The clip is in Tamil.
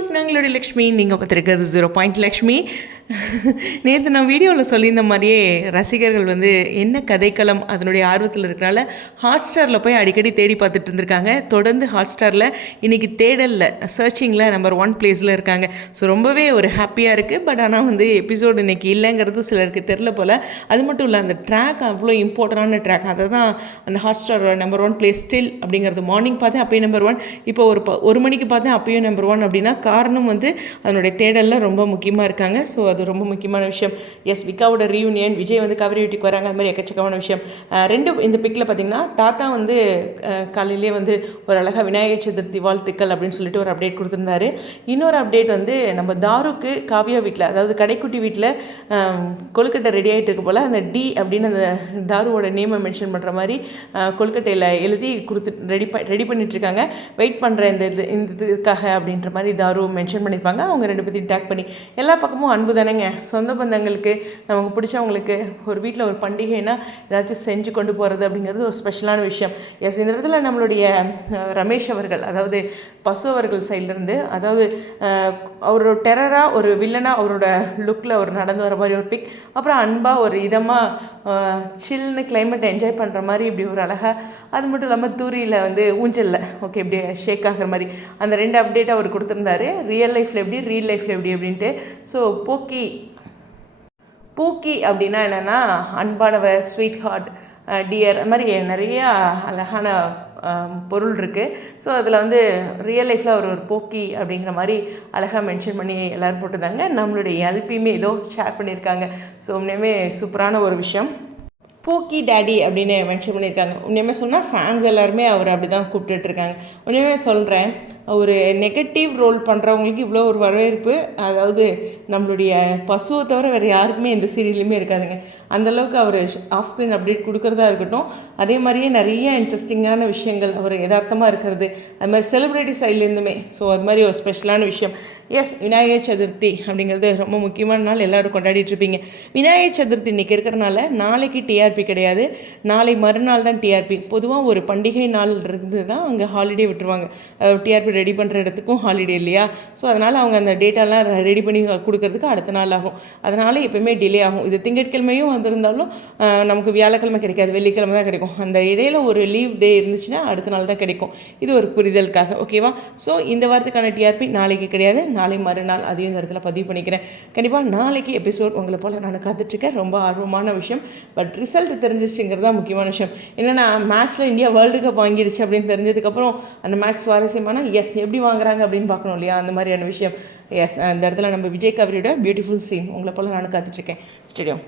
வியூவர்ஸ் நாங்களுடைய லக்ஷ்மி நீங்கள் பார்த்துருக்கிறது ஜீரோ பாயிண்ட் லக்ஷ்மி. நேற்று நான் வீடியோவில் சொல்லியிருந்த மாதிரியே ரசிகர்கள் வந்து என்ன கதைக்களம் அதனுடைய ஆர்வத்தில் இருக்கனால ஹாட் ஸ்டாரில் போய் அடிக்கடி தேடி பார்த்துட்டு இருந்திருக்காங்க. தொடர்ந்து ஹாட் ஸ்டாரில் இன்றைக்கி தேடலில் சர்ச்சிங்கில் நம்பர் ஒன் பிளேஸில் இருக்காங்க. ஸோ ரொம்பவே ஒரு ஹாப்பியாக இருக்குது பட் ஆனால் வந்து எபிசோடு இன்றைக்கி இல்லைங்கிறது சிலருக்கு தெரில போல். அது மட்டும் இல்லை அந்த ட்ராக் அவ்வளோ இம்பார்ட்டண்டான ட்ராக் அதை தான் அந்த ஹாட் ஸ்டாரோட நம்பர் ஒன் பிளேஸ் ஸ்டில் அப்படிங்கிறது. மார்னிங் பார்த்தேன் அப்பயும் நம்பர் ஒன் இப்போ ஒரு ப ஒரு மணிக்கு பார்த்தேன் அப்பயும் நம்பர் ஒன் அப்படின்னா காரணம் வந்து அதனுடைய தேடலில் ரொம்ப முக்கியமாக இருக்காங்க. ஸோ அது ரொம்ப முக்கியமான விஷயம். எஸ் விக்காவோட ரீயூனியன் விஜய் வந்து கவரி வீட்டுக்கு வராங்க. அது மாதிரி எக்கச்சக்கமான விஷயம். ரெண்டு இந்த பிக்கில் பார்த்தீங்கன்னா தாத்தா வந்து காலையிலே காலையிலேயே வந்து ஒரு அழகாக விநாயகர் சதுர்த்தி வாழ்த்துக்கள் அப்படின்னு சொல்லிட்டு ஒரு அப்டேட் கொடுத்துருந்தாரு. இன்னொரு அப்டேட் வந்து நம்ம தாருக்கு காவியா வீட்டில் அதாவது கடைக்குட்டி வீட்டில் கொழுக்கட்டை ரெடி ஆகிட்டு இருக்க போல் அந்த டி அப்படின்னு அந்த தாருவோட நேமை மென்ஷன் பண்ணுற மாதிரி கொல்கட்டையில் கொழுக்கட்டையில் எழுதி கொடுத்து ரெடி ப ரெடி பண்ணிட்டுருக்காங்க வெயிட் பண்ணுற இந்த இது இந்த இதுக்காக அப்படின்ற மாதிரி தாரு மென்ஷன் பண்ணியிருப்பாங்க அவங்க ரெண்டு பேர்த்தையும் டேக் பண்ணி எல்லா பக்கமும் அன்பு தானேங்க சொந்த பந்தங்களுக்கு நமக்கு பிடிச்சவங்களுக்கு ஒரு வீட்டில் ஒரு பண்டிகைனா ஏதாச்சும் செஞ்சு கொண்டு போகிறது அப்படிங்கிறது ஒரு ஸ்பெஷலான விஷயம். எஸ் இந்த இடத்துல நம்மளுடைய ரமேஷ் அவர்கள் அதாவது பசு அவர்கள் சைட்லேருந்து அதாவது அவரோட டெரராக ஒரு வில்லனாக அவரோட லுக்கில் அவர் நடந்து வர மாதிரி ஒரு பிக் அப்புறம் அன்பாக ஒரு இதமாக சில்னு கிளைமேட்டை என்ஜாய் பண்ணுற மாதிரி இப்படி ஒரு அழகாக அது மட்டும் இல்லாமல் தூரியில் வந்து ஊஞ்சலில் ஓகே இப்படி ஷேக் ஆகிற மாதிரி. அந்த ரெண்டு அப்டேட் அவர் கொடுத்துருந்தாரு. ரியல் லைஃப்பில் எப்படி ரியல் லைஃப்பில் எப்படி அப்படின்ட்டு. ஸோ போக்கி பூக்கி அப்படின்னா என்னென்னா அன்பானவர் ஸ்வீட் ஹார்ட் டியர் அது மாதிரி நிறையா அழகான பொருள் இருக்குது ஸோ அதில் வந்து ரியல் லைஃப்பில் அவர் ஒரு போக்கி அப்படிங்கிற மாதிரி அழகாக மென்ஷன் பண்ணி எல்லோரும் போட்டிருந்தாங்க. நம்மளுடைய எல்பியுமே ஏதோ ஷேர் பண்ணியிருக்காங்க. ஸோ உண்மையுமே சூப்பரான ஒரு விஷயம். பூக்கி டேடி அப்படின்னு மென்ஷன் பண்ணியிருக்காங்க. உண்மையுமே சொன்னால் ஃபேன்ஸ் எல்லாருமே அவர் அப்படி தான் கூப்பிட்டுட்ருக்காங்க உண்மையுமே சொல்கிறேன் ஒரு நெகட்டிவ் ரோல் பண்ணுறவங்களுக்கு இவ்வளோ ஒரு வரவேற்பு. அதாவது நம்மளுடைய பசுவை தவிர வேறு யாருக்குமே எந்த சீரியல்லையுமே இருக்காதுங்க. அந்தளவுக்கு அவர் ஆஃப் ஸ்க்ரீன் அப்டேட் கொடுக்குறதா இருக்கட்டும் அதே மாதிரியே நிறைய இன்ட்ரெஸ்டிங்கான விஷயங்கள் அவர் யதார்த்தமாக இருக்கிறது. அது மாதிரி செலிப்ரிட்டி சைட்லேருந்துமே ஸோ அது மாதிரி ஒரு ஸ்பெஷலான விஷயம். எஸ் விநாயகர் சதுர்த்தி அப்படிங்கிறது ரொம்ப முக்கியமான நாள் எல்லோரும் கொண்டாடிட்டுருப்பீங்க விநாயகர் சதுர்த்தி இன்றைக்கி இருக்கிறனால நாளைக்கு டிஆர்பி கிடையாது. நாளை மறுநாள் தான் டிஆர்பி பொதுவாக ஒரு பண்டிகை நாள் இருந்ததுன்னா அங்கே ஹாலிடே விட்டுருவாங்க. டிஆர்பி ரெடி பண்ணுற இடத்துக்கும் ஹாலிடே இல்லையா? ஸோ அதனால் அவங்க அந்த டேட்டாலாம் ரெடி பண்ணி கொடுக்கறதுக்கு அடுத்த நாள் ஆகும். அதனால் எப்பவுமே டிலே ஆகும். இது திங்கட்கிழமையும் வந்திருந்தாலும் நமக்கு வியாழக்கிழமை கிடைக்காது வெள்ளிக்கிழமை தான் கிடைக்கும். அந்த இடையில ஒரு லீவ் டே இருந்துச்சுன்னா அடுத்த நாள் தான் கிடைக்கும். இது ஒரு புரிதலுக்காக ஓகேவா ஸோ இந்த வாரத்துக்கான டிஆர்பி நாளைக்கு கிடையாது. நாளை மறுநாள் அதையும் இந்த இடத்துல பதிவு பண்ணிக்கிறேன். கண்டிப்பாக நாளைக்கு எபிசோட் உங்களை போல் நான் காத்துட்ருக்கேன். ரொம்ப ஆர்வமான விஷயம். பட் ரிசல்ட் தெரிஞ்சிச்சுங்கிறது தான் முக்கியமான விஷயம். என்னென்னா மேட்ச்சில் இந்தியா வேர்ல்டு கப் வாங்கிடுச்சு அப்படின்னு தெரிஞ்சதுக்கப்புறம் அந்த மேட்ச் சுவாரஸ்யமான எஸ் எப்படி வாங்குறாங்க அப்படின்னு பார்க்கணும் இல்லையா? அந்த மாதிரியான விஷயம். எஸ் அந்த இடத்துல நம்ம விஜய் கவரியோட பியூட்டிஃபுல் சீன் உங்களை போல் நான் காத்துட்ருக்கேன். ஸ்டேடியம்